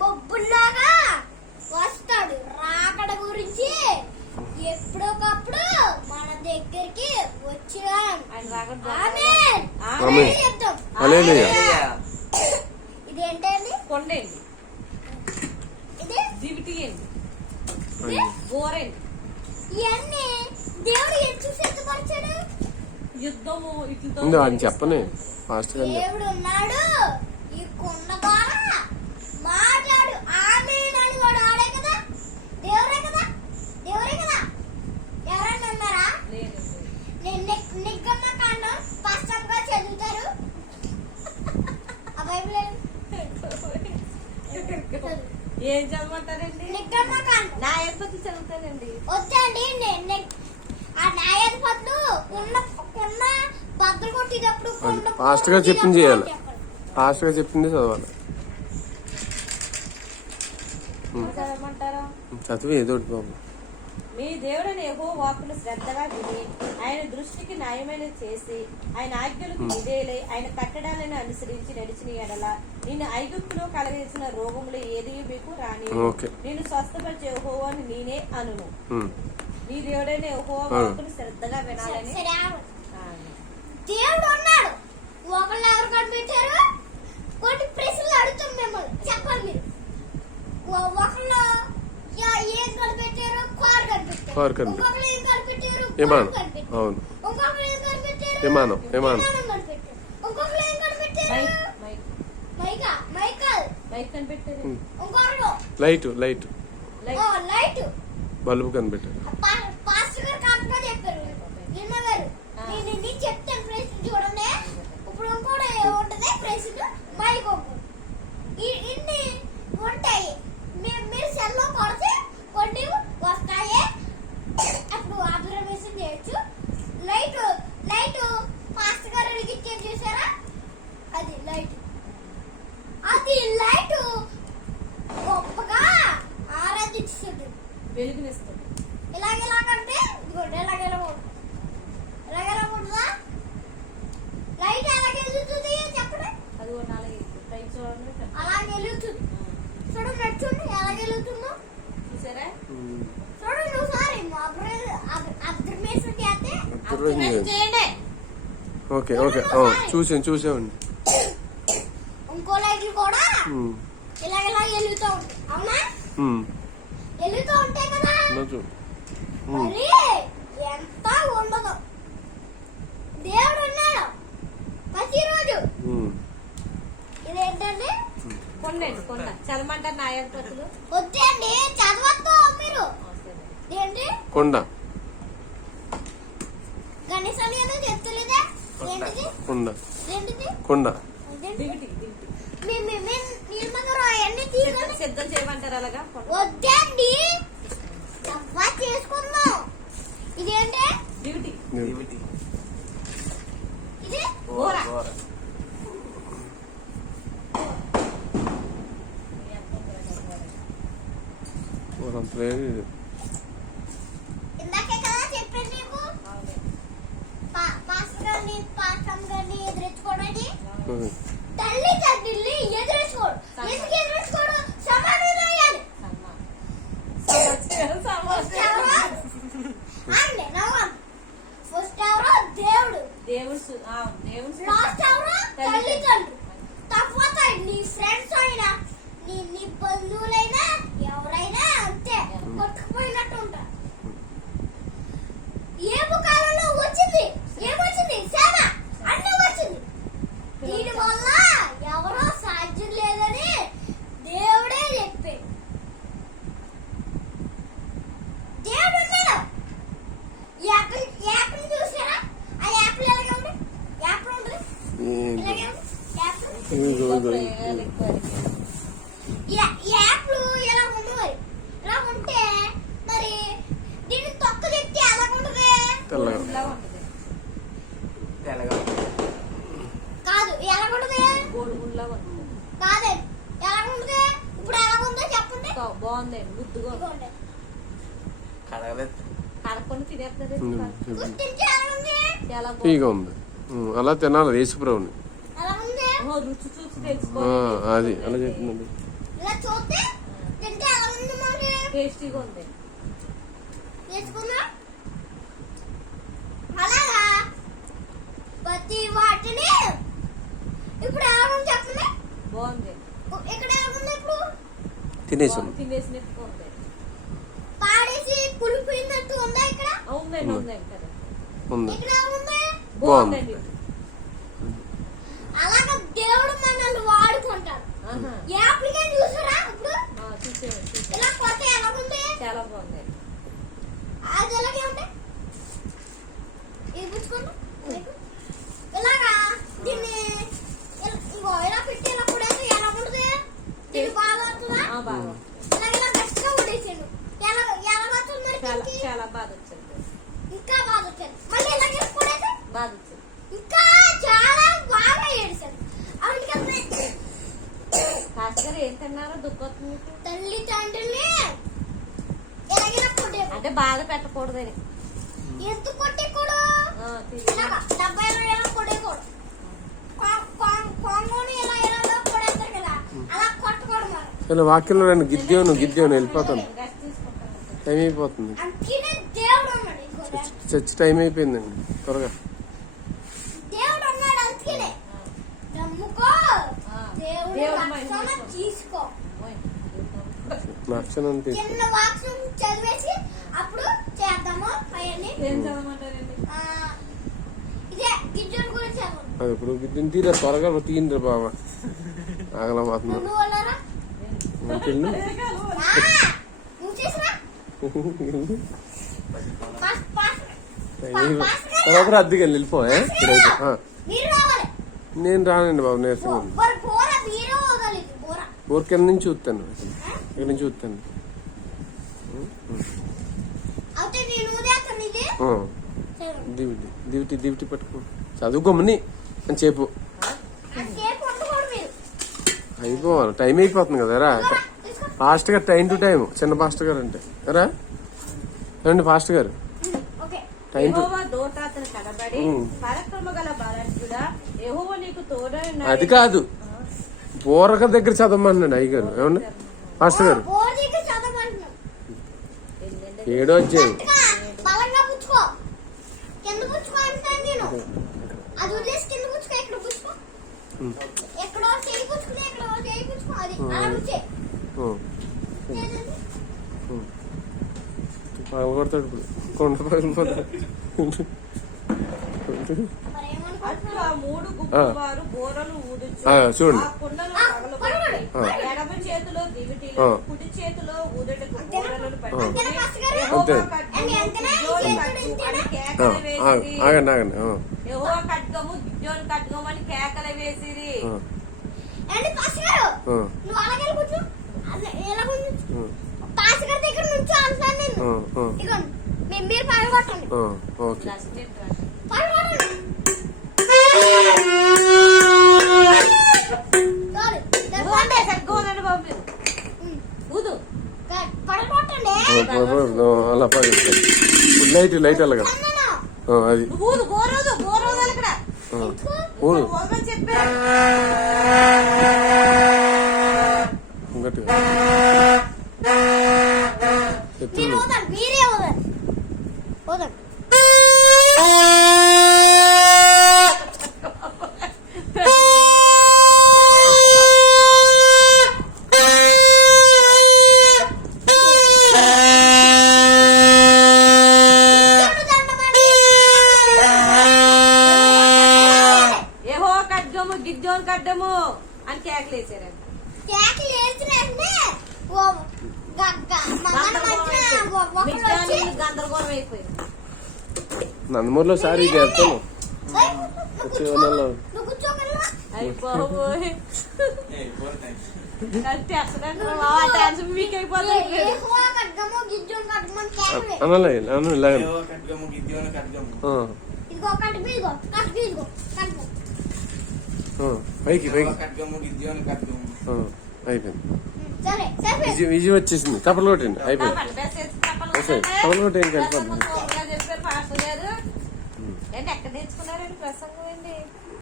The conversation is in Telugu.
బొబ్బుల్లాగా వస్తాడు. రాకడ గురించి ఎప్పుడొకప్పుడు మన దగ్గరికి వచ్చినాం. ఇదేంటండి? కొండండి, ఇది దివిటి అండి, గోరండి. ఇవన్నీ దేవుడు ఎందుకు సిద్ధపరిచాడు? యుద్ధము ఇట్లతో చెప్పని దేవుడు ఉన్నాడు. ఈ కొండ ద్వారా మాట్లాడు. ఆమేన్ అని వాడు ఆడే కదా, దేవుడే కదా, దేవుడే కదా. ఎవరన్నా ఉన్నారా? నిగ్గమ్మకాండం స్పష్టంగా చదువుతారు. ఆ బైబిల్ ఏం చదవమంటారండి? నిగ్గమ్మకాండం న్యాయాధిపతులు చదువుతానండి. వద్దండి. ఆ న్యాయాధిపతులు కొండ బద్దలు కొట్టేటప్పుడు ఫాస్ట్ గా చెప్పింది చేయాలి. ఫాస్ట్ గా చెప్పింది చదవాలి. చదవమంటారా? చదివి ఏదో బాబు. మీ దేవుడైన యెహోవా వాక్కును శ్రద్ధగా విని ఆయన దృష్టికి న్యాయమైనది చేసి ఆయన ఆజ్ఞలకు విధేయులై ఆయన కట్టడాలను అనుసరించి నడిచిన ఎడల నేను ఐగుప్తులో కలగేసిన రోగములు ఏది మీకు రాని నేను స్వస్థపరిచే యెహోవాను నేనే అనును. మీ దేవుడైన యెహోవా వాక్కును శ్రద్ధగా వినాలని. దేవుడు ఉన్నాడు. ఒకళ్ళు ఎవరు కనిపెట్టారు? కొన్ని ప్రశ్నలు అడుగుతాం మిమ్మల్ని, చెప్పాలి మీరు. ఒకళ్ళు ఏం కనిపెట్టారు? కారు కనిపెట్టారు. ఇంకొకళ్ళు ఏం కనిపెట్టారు? విమానం. అవును. ఇంకొకళ్ళు ఏం కనిపెట్టారు? విమానం. కనిపెట్టారు. ఇంకొకళ్ళు ఏం కనిపెట్టారు? మైక్ కనిపెట్టారు. ఇంకొకళ్ళు లైట్ బల్బు కనిపెట్టారు. పాస్టర్ గారు కరెక్ట్గా చెప్పారు. నిన్న గారు నేను చెప్తాను ప్రశ్న చూడండి. ఇప్పుడు ఇంకోటి ఉంటది ప్రశ్న, మైక్ ఇన్ని ఉంటాయి. మీరు సెల్లో కొడితే కొన్ని వస్తాయి. అప్పుడు అబ్జర్వేషన్ చేయొచ్చు. లైట్ పాస్టర్ గారు వెలిగించేది చూసారా? అది లైట్ గొప్పగా ఆరాధిస్తుంది, వెలుగునిస్తుంది. ఇలాగంటే ఇలాగెలా ఉంటుందా? లైట్ ఎలాగే వెలుగుతుంది చెప్పండి. అది చూడండి, అలాగే వెలుగుతుంది. చూడండి ఎలాగే వెలుగుతుందో చూసారా? చూడండి ఒకసారి అబ్జర్వేషన్ చేయండి. ఓకే చూసామండి. ఇంకో లైట్లు కూడా ఇలా వెలుగుతూ ఉంటాయి. అవునా? వెలుగుతూ ఉంటాయి కదా. మరి ఎంత ఉండదు. దేవుడు ఉన్నాడు ప్రతిరోజు. ఇదేంటండి? కొండ చదవమంటారు న్యాయాధిపతులు. వద్దండి, చదవద్దు మీరు. ఏంటి కొండ? గణేశాన్ని ఏదో చెప్తలేదా? ఏంటిది కొండ? సిద్ధం చేయమంటారు అలాగా? వద్దండి, చేసుకుందాం. ఇదేంటి? దివిటి. ఇది ఇందాకే కదా చెప్పండి నీకు. పాస్టర్ గారిని ఎదురించుకోవడానికి తల్లి తండ్రిని ఎదురించుకోడు. ఎందుకు ఎదురించుకోడు? సమాధానం వేయాలి. ఫస్ట్ ఎవరో దేవుడు, లాస్ట్ ఎవరో తల్లిదండ్రులు. తప్ప నీ ఫ్రెండ్స్ అయినా నీ బంధువులైనా ఎవరైనా అంతే, కొట్టుకుపోయినట్టు ఉంటారు. ఏ కాలంలో వచ్చింది? ఏమొచ్చింది? సేవ అన్నీ వచ్చింది. దీని వల్ల ఎవరో సాధ్యం లేదని దేవుడే చెప్పాడు. దేవుడు ఉన్నాడు. యాపిల్ చూసారా? ఆ యాపిల్ ఎలాగే ఉంది? యాపిల్ ఉంటుంది ఇలాగే ఉంది. యాపిల్ ఎలా ఉంది? మరి ఇలా ఉంటే మరి దీన్ని తొక్క చెప్తే ఎలా ఉంటుంది? కాదు, ఎలా ఉంటుంది? కాదే, ఎలా ఉంటుంది? ఇప్పుడు ఎలా ఉందో చెప్పండి. బాగుంది, గుర్తుగా కలకొని తినేస్తుంది. ఉంది. అలా తినాలి. యేసుప్రభుని రుచి చూసి తెలుసుకో. అది అలా చెప్తుందండి. ఇలా చూస్తే తింటే ఎలా ఉంది మనకి టేస్టీగా ఉంది. నేర్చుకున్నా అలాగా ప్రతి వాటిని ఇప్పుడు ఎలా ఉంది చెప్పండి. బాగుంది. ఇక్కడ ఎలా ఉంది ఇప్పుడు తినేసాను. తినేసినట్టు ఉంది. పాడేసి కులిపోయినట్టు ఉందా ఇక్కడ ఉందండి ఉందండి కదా. ఉంది. ఇక్కడ ఎలా ఉంది బాగుందండి. అలాగా దేవుడు మనల్ని వాడుకుంటాడు. ఆహా. ఏ అప్లికేషన్ చూసారా ఇప్పుడు చూసాను. ఇలా కొత్త ఎలా ఉంది చాలా బాగుంది. అది ఎలాగే ఉంటాయి ఇది పుచ్చుకోండి ఇలాగా దీన్ని ఇంకో ఇలా పెట్టి ఇలా కూడా ఎలా ఉంటుంది ఇది బాగా వస్తుందా బాగా ఇలా ఇలా గట్టిగా ఉండేసాను ఎలా ఎలా వస్తుంది చాలా చాలా బాగా వచ్చింది. ఇంకా బాగా వచ్చాను మళ్ళీ ఇలా చేసుకునేది బాగా వచ్చింది. ఇంకా చాలా బాగా ఏడిసాను అందుకని కాస్టర్ ఏం తిన్నారో దుఃఖం మీకు? తల్లి తండ్రిని ఎలాగైనా కొట్టే అంటే బాధ పెట్టకూడదని. ఎంత కొట్టేకూడదు ఇలాగా 70 ఏళ్ళ కొట్టేకూడదు కొంగోని ఇలా ఇలా కొడేస్తారు కదా అలా కొట్టకూడదు మరి ఇలా వాక్యంలో రండి. గిద్దేవును వెళ్ళిపోతాను. రెస్ట్ తీసుకుంటాను. టైం అయిపోతుంది. అందుకనే దేవుడు ఉన్నాడు ఇంకో చర్చి టైం అయిపోయిందండి. త్వరగా దేవుడు ఉన్నాడు అందుకనే నమ్ముకో దేవుడు దేవుడు రక్షణ మహిమ తీసుకో లక్షణం తీసుకో. చిన్న వాక్యం చదివేసి అప్పుడు చేద్దాము అవన్నీ ఏం చదవమంటారండి? ఇదే గిడ్డల గురించి చదవండి అది ఇప్పుడు గిద్దెని తీరా త్వరగా తీయండి బాబా. ఆగలమాత్మ నువ్వు వాళ్ళరా ఇంకెళ్ళు. నువ్వు చేసినా తర్వాత అద్దెకి వెళ్ళిపో. ఇప్పుడైతే మీరు రావాలి నేను రానండి బాబు. నేర్చుకున్నాను. బోర మీరు వదలి బోర ఊరి కింద నుంచి చూస్తాను. ఇక్కడ నుంచి చూస్తాను. అయితే నేను ఉదయం ఇది దివిటి పట్టుకో. చదువుకోమని అని చెప్పు. సేపు ఉండకూడదు మీరు అయిపోవాలి. టైం అయిపోతుంది కదరా. ఫాస్ట్ గా టైం టు టైం. చిన్న ఫాస్ట్ గారు అంటే రా రండి ఫాస్ట్ గారు. Okay time to. యెహోవా దూత అతని కనబడి పరాక్రమగల బలాఢ్యుడా యెహోవా నీకు తోడై అది కాదు బోరక దగ్గర చదవమన్నాడు అయ్యగారు. ఏమన్నా ఫాస్ట్ గారు బోర్డికి చదవమంటున్నాను 7వ అధ్యాయం. బలంగా పుచ్చుకో కింద పుచ్చుకో అంటాను నేను అది వదిలేసి కింద పుచ్చుకో ఇక్కడ పుచ్చుకో ఎక్కడో చేయి పుచ్చుకుని ఎక్కడో చేయి పుచ్చుకో అది అలా పుచ్చే పగలగొడతాడు ఇప్పుడు. కొండ పగిలిపోతాడు. మరి ఏమనుకో అట్లు ఆ 3 గుంపువారు బోరలు ఊదుచు చూడండి. ఆ కుండలు పగలగొట్టి ఎడమ చేతిలో దివిటీలు కుడి చేతిలో ఊదటకు బోరలను పట్టుకుని యెహోవా ఖడ్గము గిద్యోను ఖడ్గము అని కేకలు వేసిరి. ఏంటి పాస్ గారు నువ్వు అలాగే కూర్చో ఎలా కూర్చో పాస్ గారి దగ్గర నుంచి అంటున్నాను నేను ఇదిగోండి మీరు పగలగొట్టండి ఓకే. పగలగొట్టండి పగలగొట్టండి అలా పగిలిపోతాడు. లైట్ అలాగా అది ఊదు బోరోదు బోరోదు ఇక్కడ ఊరు ఊదమని చెప్పారు. గట్టిగా మీరు ఎత్తులు. వదండి మీరే వదండి వదండి యెహోవా ఖడ్గము గిద్యోను ఖడ్గము అని కేకలు వేసారంట. కేకలు వేసినంటే మిద్యానీయులు గందరగోళం అయిపోయింది. నందమూరిలో సారి చేస్తాను. వచ్చే నెలలో నువ్వు కూర్చోగలవా అయిపోయి టెన్షన్ మీకు అయిపోతుంది. యెహోవా ఖడ్గము గిద్యోను ఖడ్గము అని కేకలు వేయి. అనాలి ఇలాగ. ఇదిగో కట్టు ఇదిగో కట్టు ఇదిగో కట్టు పైకి అయిపోయింది. సరే సరే విజయం వచ్చేసింది. తప్పలు కొట్టండి. అయిపోయింది. తప్పలు కొట్టేయండి. వెళ్ళిపోతుంది. చెప్పారు పాస్టర్ గారు. ఏంటి ఎక్కడ నేర్చుకున్నారండి ప్రసంగం ఏంటి?